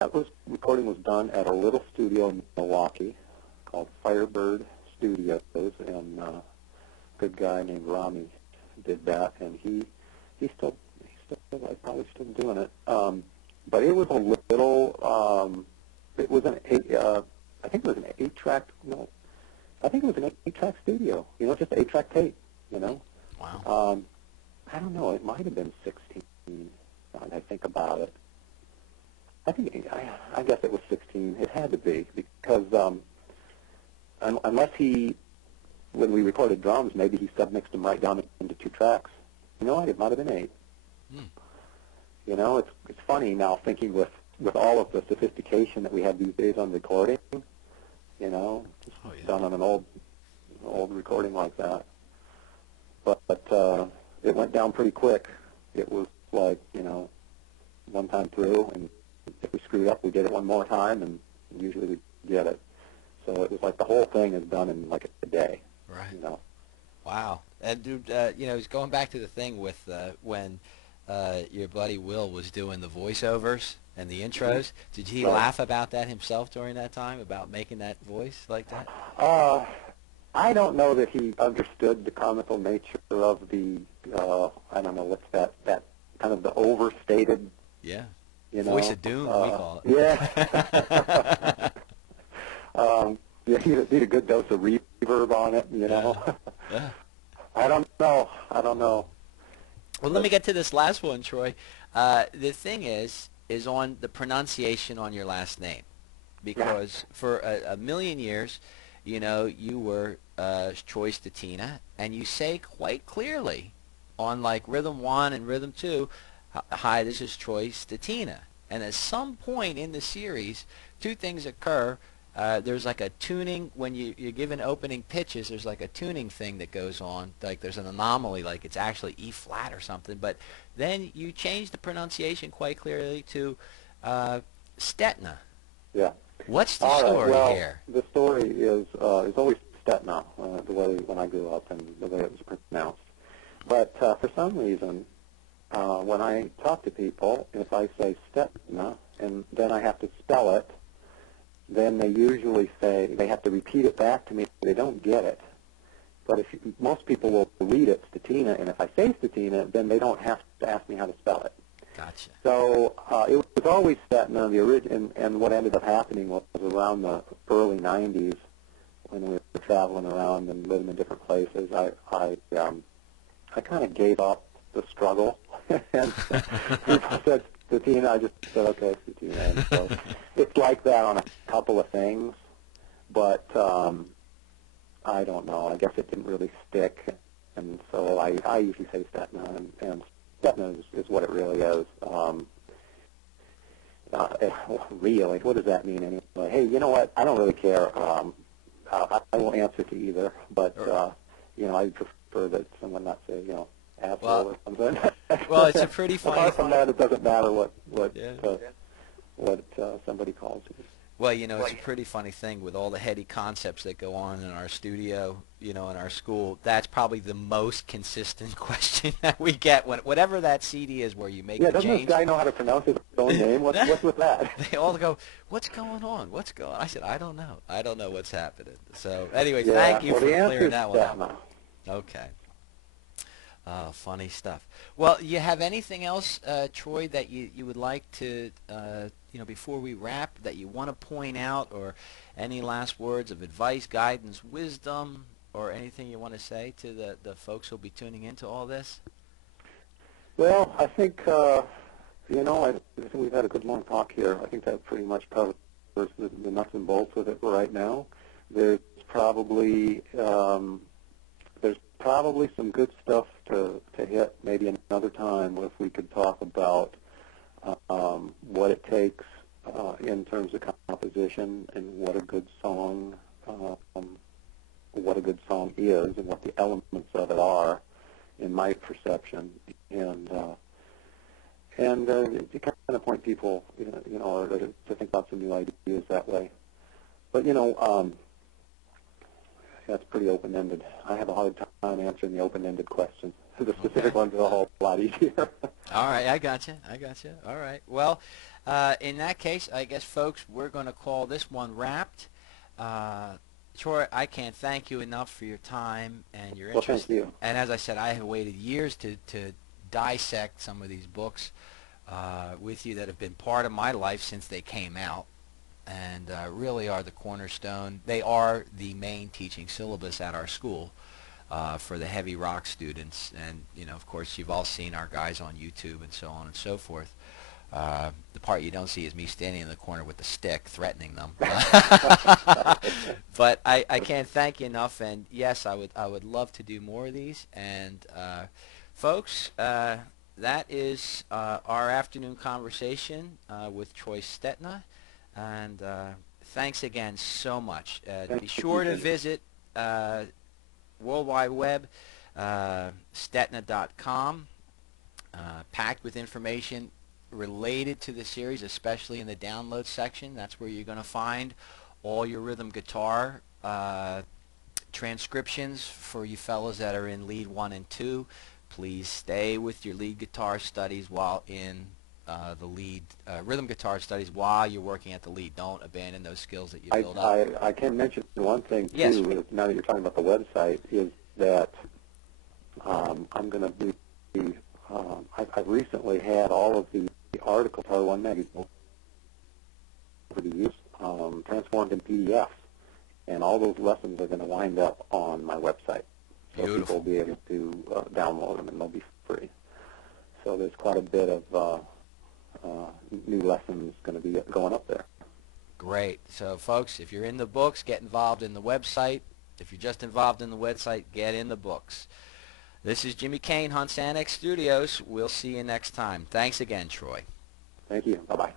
recording was done at a little studio in Milwaukee called Firebird Studios, and a good guy named Rami did that, and he's still probably still doing it. But it was a little, it was I think it was an 8-track, no, I think it was an 8-track studio, just 8-track tape, Wow. I don't know, it might have been 16, now that I think about it. I guess it was 16. It had to be, because unless when we recorded drums, maybe he submixed them right down into 2 tracks. It might have been 8. It's funny now thinking with all of the sophistication that we have these days on recording, just done on an old recording like that. But it went down pretty quick. It was like, one time through, and if we screwed up, we did it one more time, and usually we get it. So it was like the whole thing is done in like a day. Right. Wow. And dude, it's going back to the thing with when your buddy Will was doing the voiceovers and the intros. Did he laugh about that himself during that time, about making that voice like that? I don't know that he understood the comical nature of the, I don't know, what's that kind of the overstated, Voice of doom, we call it. Yeah. He need a good dose of reverb on it, Yeah. I don't know. Well, let me get to this last one, Troy. The thing is on the pronunciation on your last name, because for a million years, you were Troy Stetina, and you say quite clearly on like rhythm 1 and rhythm 2, hi, this is Troy Stetina. And at some point in the series, 2 things occur. There's like a tuning, when you're given opening pitches, there's like a tuning thing that goes on, like there's an anomaly, like it's actually E flat or something, but then you change the pronunciation quite clearly to Stetina. Yeah. What's the story here? The story is always Stetina, the way when I grew up and the way it was pronounced. But for some reason, when I talk to people, if I say Stetina and then I have to spell it, then they usually say, they have to repeat it back to me. They don't get it. But most people will read it, Stetina, and if I say Stetina, then they don't have to ask me how to spell it. Gotcha. So it was always Stetina, the original, and what ended up happening was around the early 90s, when we were traveling around and living in different places, I kind of gave up the struggle. And people said Stetina, I just said, okay, Stetina. And so it's like that on a couple of things, but I don't know. I guess it didn't really stick, and so I usually say Stetina, and Stetina is what it really is. Really, what does that mean anyway? Hey, you know what? I don't really care. I won't answer to either, but I prefer that someone not say, asshole or something. Well, it's a pretty funny. Apart from that, it doesn't matter what somebody calls you. Well, it's a pretty funny thing with all the heady concepts that go on in our studio, in our school. That's probably the most consistent question that we get. Whatever that CD is where you make the doesn't change. this guy know how to pronounce his own name? What's with that? They all go, what's going on? What's going on? I said, I don't know. I don't know what's happening. So, anyway, thank you for clearing that one up. Okay. Funny stuff. Well, you have anything else, Troy, that you would like to, before we wrap, that you want to point out, or any last words of advice, guidance, wisdom, or anything you want to say to the folks who'll be tuning into all this? Well, I think, I think we've had a good long talk here. I think that pretty much covers the nuts and bolts with it right now. There's probably some good stuff to hit maybe another time if we could talk about what it takes in terms of composition and what a good song is and what the elements of it are, in my perception, and to kind of point people, or to think about some new ideas that way. But that's pretty open-ended. I have a hard time answering the open-ended questions. The specific ones are a whole lot easier. All right, I got you. All right. Well, in that case, I guess, folks, we're going to call this one wrapped. Troy, I can't thank you enough for your time and your interest. Well, thank you. And as I said, I have waited years to dissect some of these books with you that have been part of my life since they came out, and really are the cornerstone. They are the main teaching syllabus at our school for the heavy rock students. And, you know, of course, you've all seen our guys on YouTube and so on and so forth. The part you don't see is me standing in the corner with the stick threatening them. But I can't thank you enough, and yes, I would love to do more of these. And folks, that is our afternoon conversation with Troy Stetina. And thanks again so much. Be sure to visit World Wide Web, Stetina.com, packed with information related to the series, especially in the download section. That's where you're going to find all your rhythm guitar transcriptions for you fellas that are in lead 1 and 2. Please stay with your lead guitar studies while in the lead rhythm guitar studies while you're working at the lead. Don't abandon those skills that you build up. I can mention one thing too. Yes. Now that you're talking about the website, is that I'm going to be. I've recently had all of the articles for one magazine over the use transformed in PDFs, and all those lessons are going to wind up on my website. So Beautiful. people will be able to download them, and they'll be free. So there's quite a bit of new lessons going to be going up there. Great. So, folks, if you're in the books, get involved in the website. If you're just involved in the website, get in the books. This is Jimmy Kane, Hunt's Annex Studios. We'll see you next time. Thanks again, Troy. Thank you. Bye-bye.